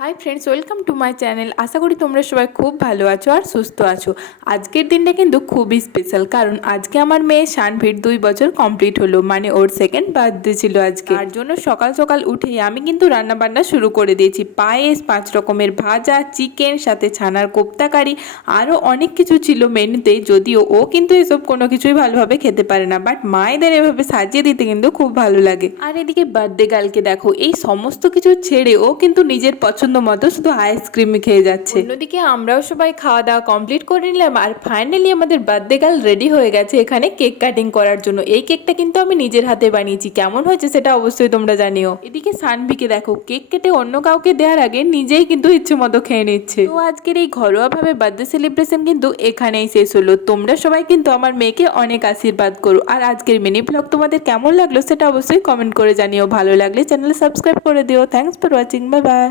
High friends, welcome to my channel. আশা করি তোমরা সবাই খুব ভালো আছো আর সুস্থ আছো। আজকের দিনটা কিন্তু খুবই স্পেশাল, কারণ আজকে আমার মেয়ে শানভির 2 বছর কমপ্লিট হলো, মানে ওর সেকেন্ড বার্থডে ছিল আজকে। তার জন্য সকাল সকাল উঠেই আমি কিন্তু রান্না বান্না শুরু করে দিয়েছি। পায়েস, 5 রকমের ভাজা, চিকেন, সাথে ছানার কোপ্তা কারি, আরও অনেক কিছু ছিল মেনুতে। যদিও ও কিন্তু এসব কোনো কিছুই ভালোভাবে খেতে পারে না, বাট মায়েদের এভাবে সাজিয়ে দিতে কিন্তু খুব ভালো লাগে। আর এদিকে বার্থডে গার্লকে দেখো, এই সমস্ত কিছু ছেড়ে ও কিন্তু নিজের পছন্দ মতো শুধু আইসক্রিমই খেয়ে যাচ্ছে। অন্যদিকে আমরাও সবাই খাওয়া দাওয়া কমপ্লিট করে নিলাম, আর ফাইনালি আমাদের বার্থডে গার্ল রেডি হয়ে গেছে এখানে কেক কাটিং করার জন্য। এই কেকটা কিন্তু আমি নিজের হাতে বানিয়েছি, কেমন হয়েছে সেটা অবশ্যই তোমরা জানিও। এদিকে সানভিকে দেখো, কেক কেটে অন্য কাউকে দেওয়ার আগে নিজেই কিন্তু ইচ্ছে মতো খেয়ে নিচ্ছে। তো আজকের এই ঘরোয়া ভাবে বার্থডে সেলিব্রেশন কিন্তু এখানেই শেষ হলো। তোমরা সবাই কিন্তু আমার মেয়েকে অনেক আশীর্বাদ করো। আর আজকের মিনি ব্লগ তোমাদের কেমন লাগলো সেটা অবশ্যই কমেন্ট করে জানিও। ভালো লাগলে চ্যানেল সাবস্ক্রাইব করে দিও। Thanks for watching, bye bye.